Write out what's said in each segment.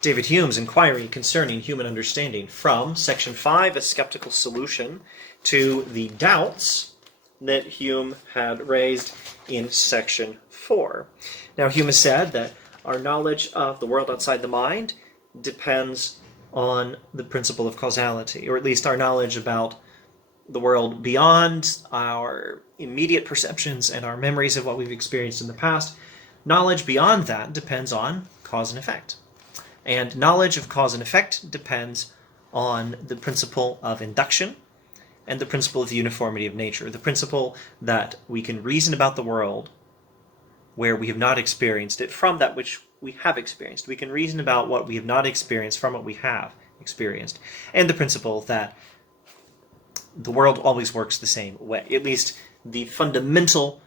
David Hume's Enquiry Concerning Human Understanding, from Section 5, A Skeptical Solution, to the doubts that Hume had raised in Section 4. Now, Hume has said that our knowledge of the world outside the mind depends on the principle of causality, or at least our knowledge about the world beyond our immediate perceptions and our memories of what we've experienced in the past. Knowledge beyond that depends on cause and effect. And knowledge of cause and effect depends on the principle of induction and the principle of the uniformity of nature, the principle that we can reason about the world where we have not experienced it from that which we have experienced. We can reason about what we have not experienced from what we have experienced. And the principle that the world always works the same way. At least the fundamental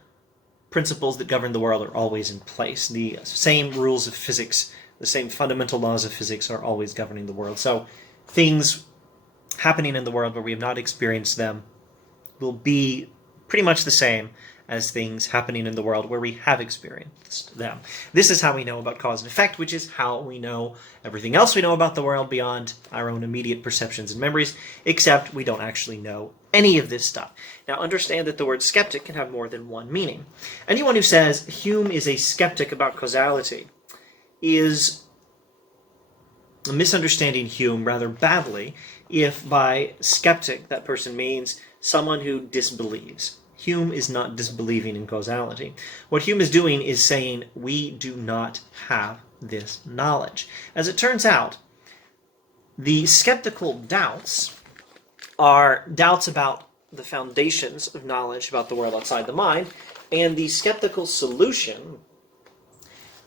principles that govern the world are always in place. The same rules of physics, the same fundamental laws of physics are always governing the world. So things happening in the world where we have not experienced them will be pretty much the same as things happening in the world where we have experienced them. This is how we know about cause and effect, which is how we know everything else we know about the world beyond our own immediate perceptions and memories, except we don't actually know any of this stuff. Now, understand that the word skeptic can have more than one meaning. Anyone who says Hume is a skeptic about causality is misunderstanding Hume rather badly if by skeptic that person means someone who disbelieves. Hume is not disbelieving in causality. What Hume is doing is saying we do not have this knowledge. As it turns out, the skeptical doubts are doubts about the foundations of knowledge about the world outside the mind, and the skeptical solution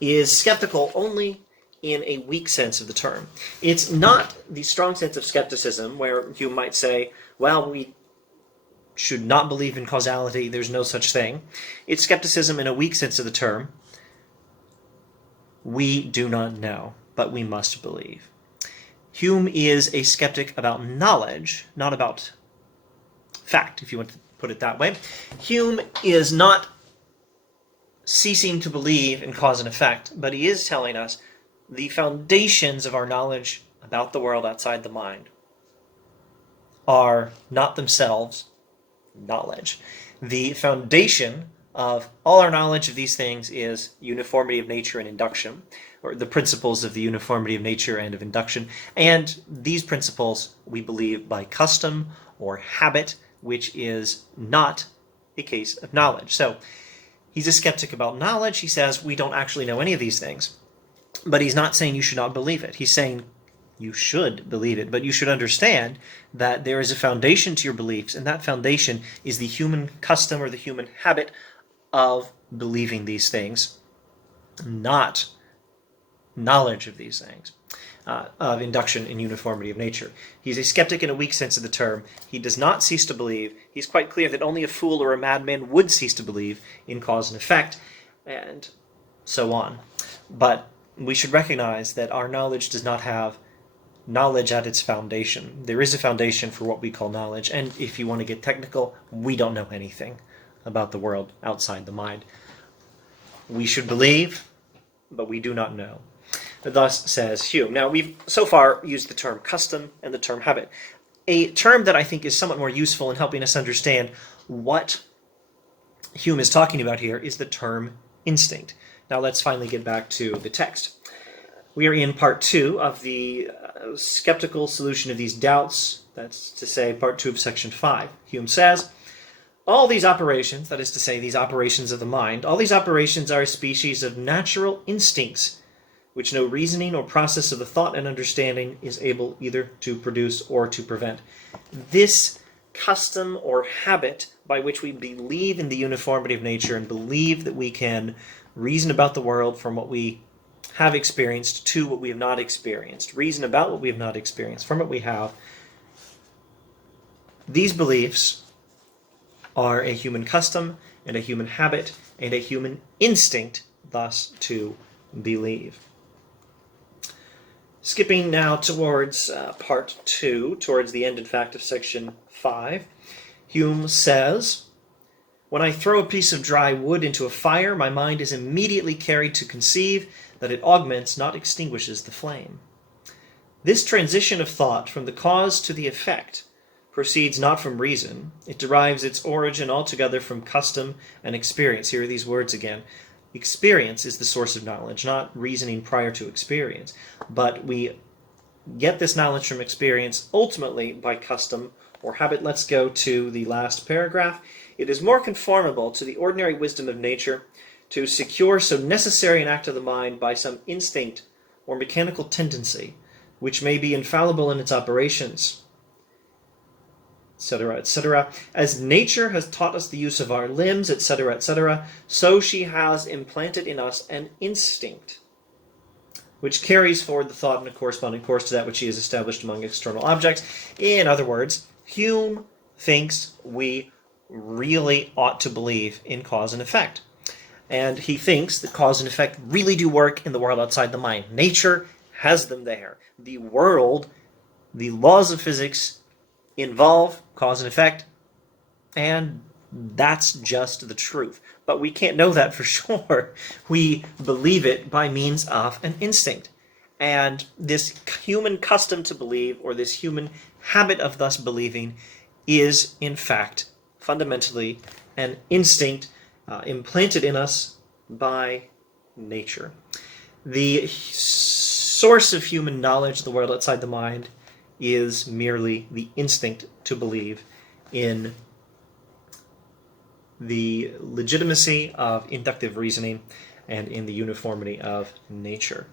is skeptical only in a weak sense of the term. It's not the strong sense of skepticism where Hume might say, well, we should not believe in causality, there's no such thing. It's skepticism in a weak sense of the term. We do not know, but we must believe. Hume is a skeptic about knowledge, not about fact, if you want to put it that way. Hume is not ceasing to believe in cause and effect, but he is telling us the foundations of our knowledge about the world outside the mind are not themselves knowledge. The foundation of all our knowledge of these things is uniformity of nature and induction, or the principles of the uniformity of nature and of induction. And these principles we believe by custom or habit, which is not a case of knowledge. So he's a skeptic about knowledge. He says we don't actually know any of these things. But he's not saying you should not believe it. He's saying you should believe it, but you should understand that there is a foundation to your beliefs, and that foundation is the human custom or the human habit of believing these things, not knowledge of these things, of induction and uniformity of nature. He's a skeptic in a weak sense of the term. He does not cease to believe. He's quite clear that only a fool or a madman would cease to believe in cause and effect, and so on. But we should recognize that our knowledge does not have knowledge at its foundation. There is a foundation for what we call knowledge, and if you want to get technical, we don't know anything about the world outside the mind. We should believe, but we do not know. Thus says Hume. Now, we've so far used the term custom and the term habit. A term that I think is somewhat more useful in helping us understand what Hume is talking about here is the term instinct. Now let's finally get back to the text. We are in part 2 of the skeptical solution of these doubts, that's to say part 2 of section 5. Hume says, all these operations, that is to say these operations of the mind, all these operations are a species of natural instincts which no reasoning or process of the thought and understanding is able either to produce or to prevent. This custom or habit by which we believe in the uniformity of nature and believe that we can reason about the world from what we have experienced to what we have not experienced, reason about what we have not experienced from what we have. These beliefs are a human custom and a human habit and a human instinct, thus to believe. Skipping now towards part 2, towards the end, in fact, of section 5, Hume says, when I throw a piece of dry wood into a fire, my mind is immediately carried to conceive that it augments, not extinguishes, the flame. This transition of thought from the cause to the effect proceeds not from reason. It derives its origin altogether from custom and experience. Here are these words again. Experience is the source of knowledge, not reasoning prior to experience. But we get this knowledge from experience ultimately by custom or habit. Let's go to the last paragraph. It is more conformable to the ordinary wisdom of nature to secure so necessary an act of the mind by some instinct or mechanical tendency, which may be infallible in its operations, etc., etc. As nature has taught us the use of our limbs, etc., etc., so she has implanted in us an instinct, which carries forward the thought in a corresponding course to that which she has established among external objects. In other words, Hume thinks we really ought to believe in cause and effect. And he thinks that cause and effect really do work in the world outside the mind. Nature has them there. The world, the laws of physics involve cause and effect, and that's just the truth. But we can't know that for sure. We believe it by means of an instinct. And this human custom to believe, or this human habit of thus believing, is in fact fundamentally an instinct implanted in us by nature. The source of human knowledge, the world outside the mind, is merely the instinct to believe in the legitimacy of inductive reasoning and in the uniformity of nature.